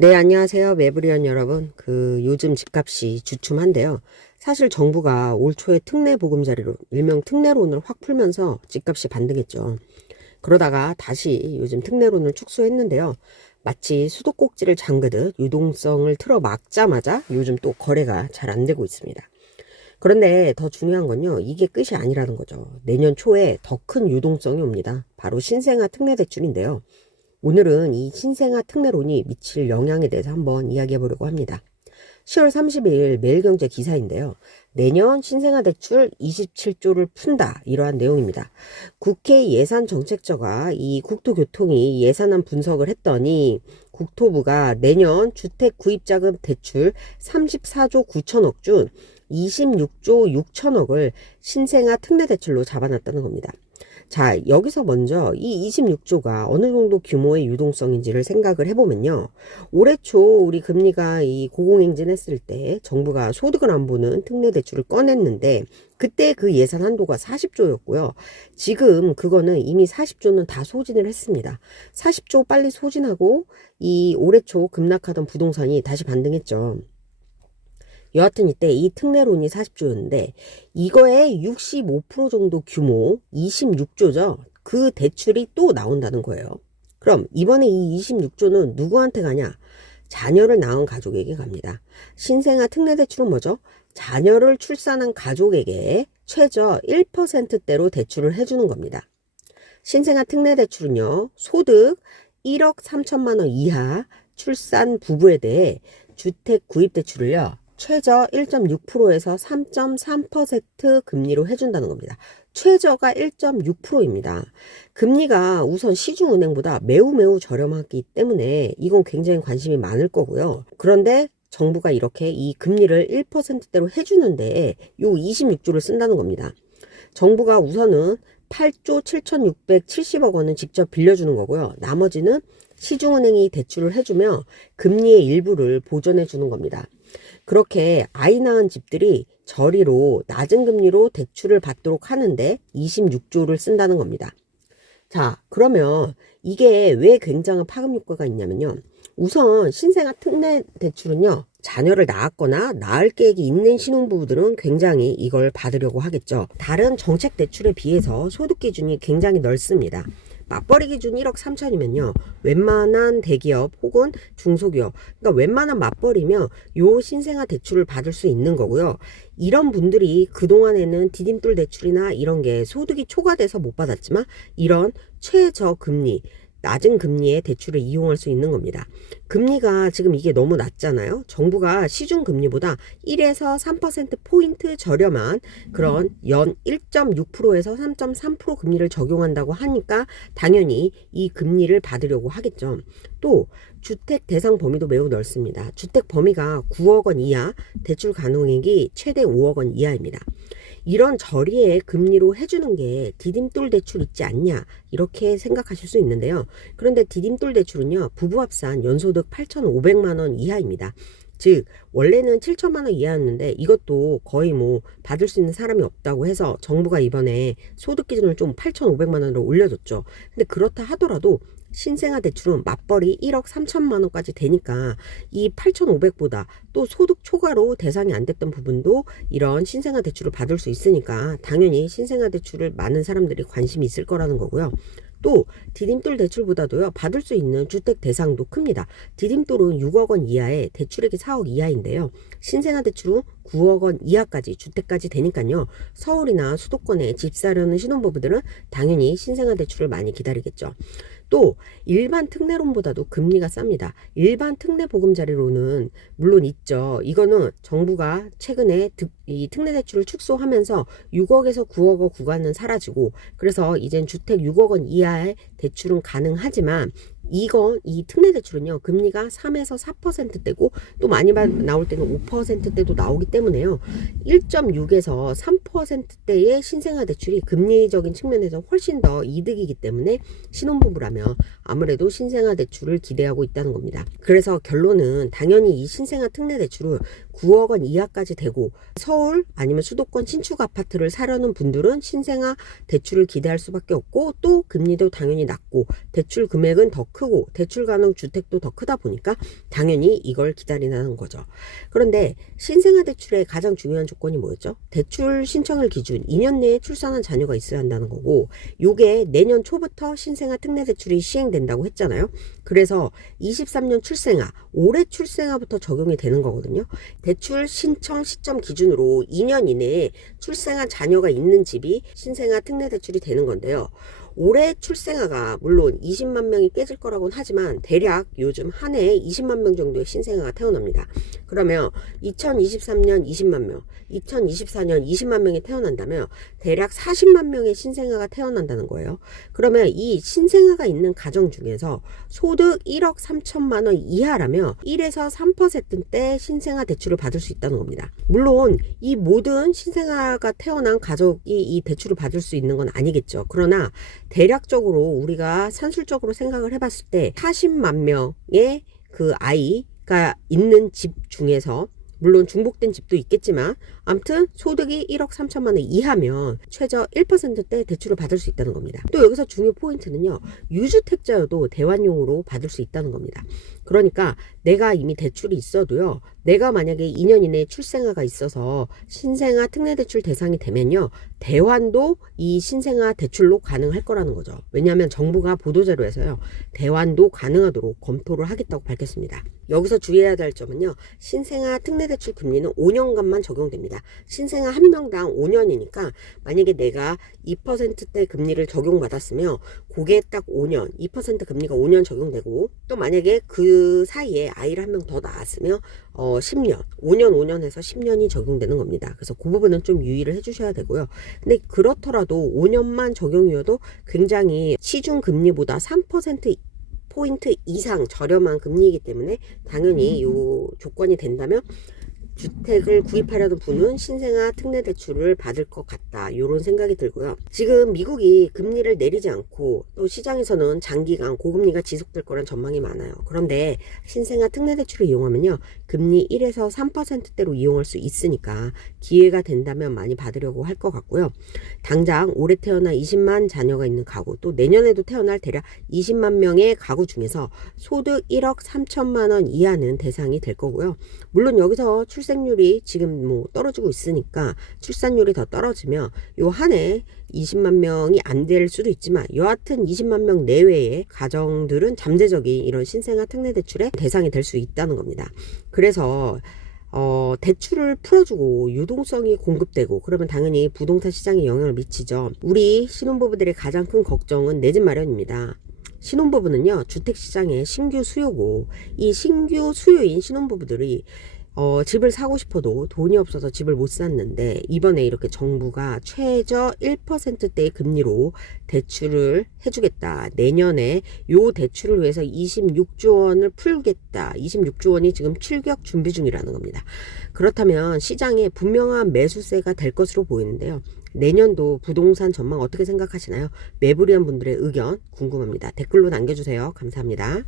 네, 안녕하세요. 매부리원 여러분. 요즘 집값이 주춤한데요. 사실 정부가 올 초에 특례 보금자리로, 일명 특례론을 확 풀면서 집값이 반등했죠. 그러다가 다시 요즘 특례론을 축소했는데요. 마치 수도꼭지를 잠그듯 유동성을 틀어 막자마자 요즘 또 거래가 잘 안 되고 있습니다. 그런데 더 중요한 건요, 이게 끝이 아니라는 거죠. 내년 초에 더 큰 유동성이 옵니다. 바로 신생아 특례 대출인데요. 오늘은 이 신생아 특례론이 미칠 영향에 대해서 한번 이야기해 보려고 합니다. 10월 30일 매일경제 기사인데요. 내년 신생아 대출 27조를 푼다, 이러한 내용입니다. 국회 예산정책처가 이 국토교통이 예산안 분석을 했더니 국토부가 내년 주택구입자금 대출 34조 9천억 중 26조 6천억을 신생아 특례 대출로 잡아놨다는 겁니다. 자, 여기서 먼저 이 26조가 어느 정도 규모의 유동성인지를 생각을 해보면요. 올해 초 우리 금리가 이 고공행진했을 때 정부가 소득을 안 보는 특례 대출을 꺼냈는데 그때 그 예산 한도가 40조였고요. 지금 그거는 이미 40조는 다 소진을 했습니다. 40조 빨리 소진하고 이 올해 초 급락하던 부동산이 다시 반등했죠. 여하튼 이때 이 특례론이 40조였는데 이거의 65% 정도 규모 26조죠. 그 대출이 또 나온다는 거예요. 그럼 이번에 이 26조는 누구한테 가냐? 자녀를 낳은 가족에게 갑니다. 신생아 특례 대출은 뭐죠? 자녀를 출산한 가족에게 최저 1%대로 대출을 해주는 겁니다. 신생아 특례 대출은요. 소득 1억 3천만 원 이하 출산 부부에 대해 주택 구입 대출을요. 최저 1.6%에서 3.3% 금리로 해준다는 겁니다. 최저가 1.6%입니다. 금리가 우선 시중은행보다 매우 저렴하기 때문에 이건 굉장히 관심이 많을 거고요. 그런데 정부가 이렇게 이 금리를 1%대로 해주는데 요 26조를 쓴다는 겁니다. 정부가 우선은 8조 7,670억 원은 직접 빌려주는 거고요. 나머지는 시중은행이 대출을 해주며 금리의 일부를 보전해 주는 겁니다. 그렇게 아이 낳은 집들이 저리로 낮은 금리로 대출을 받도록 하는데 26조를 쓴다는 겁니다. 자, 그러면 이게 왜 굉장한 파급 효과가 있냐면요. 우선 신생아 특례 대출은요. 자녀를 낳았거나 낳을 계획이 있는 신혼부부들은 굉장히 이걸 받으려고 하겠죠. 다른 정책 대출에 비해서 소득 기준이 굉장히 넓습니다. 맞벌이 기준 1억 3천이면요. 웬만한 대기업 혹은 중소기업, 그러니까 웬만한 맞벌이면 요 신생아 대출을 받을 수 있는 거고요. 이런 분들이 그동안에는 디딤돌 대출이나 이런 게 소득이 초과돼서 못 받았지만 이런 최저금리, 낮은 금리의 대출을 이용할 수 있는 겁니다. 금리가 지금 이게 너무 낮잖아요. 정부가 시중금리보다 1에서 3%포인트 저렴한 그런 연 1.6%에서 3.3% 금리를 적용한다고 하니까 당연히 이 금리를 받으려고 하겠죠. 또 주택 대상 범위도 매우 넓습니다. 주택 범위가 9억 원 이하, 대출 가능액이 최대 5억 원 이하입니다. 이런 저리의 금리로 해주는 게 디딤돌 대출 있지 않냐 이렇게 생각하실 수 있는데요. 그런데 디딤돌 대출은요. 부부 합산 연소득 8,500만 원 이하입니다. 즉 원래는 7천만 원 이하였는데 이것도 거의 뭐 받을 수 있는 사람이 없다고 해서 정부가 이번에 소득 기준을 좀 8,500만 원으로 올려줬죠. 근데 그렇다 하더라도 신생아 대출은 맞벌이 1억 3천만 원까지 되니까 이 8,500보다 또 소득 초과로 대상이 안 됐던 부분도 이런 신생아 대출을 받을 수 있으니까 당연히 신생아 대출을 많은 사람들이 관심이 있을 거라는 거고요. 또 디딤돌 대출보다도요 받을 수 있는 주택 대상도 큽니다. 디딤돌은 6억 원 이하에 대출액이 4억 이하인데요. 신생아 대출은 9억 원 이하까지 주택까지 되니까요. 서울이나 수도권에 집 사려는 신혼부부들은 당연히 신생아 대출을 많이 기다리겠죠. 또 일반 특례론보다도 금리가 쌉니다. 일반 특례 보금자리론은 물론 있죠. 이거는 정부가 최근에 이 특례 대출을 축소하면서 6억에서 9억 원 구간은 사라지고 그래서 이젠 주택 6억 원 이하의 대출은 가능하지만 이 특례 대출은요 금리가 3에서 4%대고 또 많이 나올 때는 5%대도 나오기 때문에요 1.6에서 3%대의 신생아 대출이 금리적인 측면에서 훨씬 더 이득이기 때문에 신혼부부라면 아무래도 신생아 대출을 기대하고 있다는 겁니다. 그래서 결론은 당연히 이 신생아 특례 대출은 9억 원 이하까지 되고 서울 아니면 수도권 신축 아파트를 사려는 분들은 신생아 대출을 기대할 수밖에 없고 또 금리도 당연히 낮고 대출 금액은 더 크고 대출 가능 주택도 더 크다 보니까 당연히 이걸 기다리는 거죠. 그런데 신생아 대출의 가장 중요한 조건이 뭐였죠? 대출 신청일 기준 2년 내에 출산한 자녀가 있어야 한다는 거고 요게 내년 초부터 신생아 특례 대출이 시행된다고 했잖아요. 그래서 23년 출생아, 올해 출생아부터 적용이 되는 거거든요. 대출 신청 시점 기준으로 2년 이내에 출생한 자녀가 있는 집이 신생아 특례 대출이 되는 건데요. 올해 출생아가 물론 20만 명이 깨질 거라고는 하지만 대략 요즘 한 해에 20만 명 정도의 신생아가 태어납니다. 그러면 2023년 20만 명, 2024년 20만 명이 태어난다면 대략 40만 명의 신생아가 태어난다는 거예요. 그러면 이 신생아가 있는 가정 중에서 소득 1억 3천만 원 이하라면 1에서 3%대 신생아 대출을 받을 수 있다는 겁니다. 물론 이 모든 신생아가 태어난 가족이 이 대출을 받을 수 있는 건 아니겠죠. 그러나 대략적으로 우리가 산술적으로 생각을 해봤을 때 40만 명의 그 아이가 있는 집 중에서 물론 중복된 집도 있겠지만 아무튼 소득이 1억 3천만 원 이하면 최저 1%대 대출을 받을 수 있다는 겁니다. 또 여기서 중요 포인트는요. 유주택자여도 대환용으로 받을 수 있다는 겁니다. 그러니까 내가 이미 대출이 있어도요. 내가 만약에 2년 이내에 출생아가 있어서 신생아 특례 대출 대상이 되면요. 대환도 이 신생아 대출로 가능할 거라는 거죠. 왜냐하면 정부가 보도자료에서요. 대환도 가능하도록 검토를 하겠다고 밝혔습니다. 여기서 주의해야 될 점은요. 신생아 특례 대출 금리는 5년간만 적용됩니다. 신생아 한 명당 5년이니까 만약에 내가 2%대 금리를 적용받았으면 그게 딱 5년, 2% 금리가 5년 적용되고 또 만약에 그 사이에 아이를 한 명 더 낳았으면 10년, 5년 해서 10년이 적용되는 겁니다. 그래서 그 부분은 좀 유의를 해주셔야 되고요. 근데 그렇더라도 5년만 적용이어도 굉장히 시중 금리보다 3%포인트 이상 저렴한 금리이기 때문에 당연히 이 조건이 된다면 주택을 구입하려는 분은 신생아 특례 대출을 받을 것 같다. 이런 생각이 들고요. 지금 미국이 금리를 내리지 않고 또 시장에서는 장기간 고금리가 지속될 거란 전망이 많아요. 그런데 신생아 특례 대출을 이용하면요. 금리 1에서 3%대로 이용할 수 있으니까 기회가 된다면 많이 받으려고 할 것 같고요. 당장 올해 태어나 20만 자녀가 있는 가구 또 내년에도 태어날 대략 20만 명의 가구 중에서 소득 1억 3천만 원 이하는 대상이 될 거고요. 물론 여기서 출생률이 지금 뭐 떨어지고 있으니까 출산율이 더 떨어지면 요 한 해 20만 명이 안 될 수도 있지만 여하튼 20만 명 내외의 가정들은 잠재적인 이런 신생아 특례 대출의 대상이 될 수 있다는 겁니다. 그래서 대출을 풀어주고 유동성이 공급되고 그러면 당연히 부동산 시장에 영향을 미치죠. 우리 신혼부부들의 가장 큰 걱정은 내 집 마련입니다. 신혼부부는요 주택시장의 신규 수요고 이 신규 수요인 신혼부부들이 집을 사고 싶어도 돈이 없어서 집을 못 샀는데 이번에 이렇게 정부가 최저 1%대의 금리로 대출을 해주겠다. 내년에 요 대출을 위해서 26조 원을 풀겠다. 26조 원이 지금 출격 준비 중이라는 겁니다. 그렇다면 시장에 분명한 매수세가 될 것으로 보이는데요. 내년도 부동산 전망 어떻게 생각하시나요? 매부리한 분들의 의견 궁금합니다. 댓글로 남겨주세요. 감사합니다.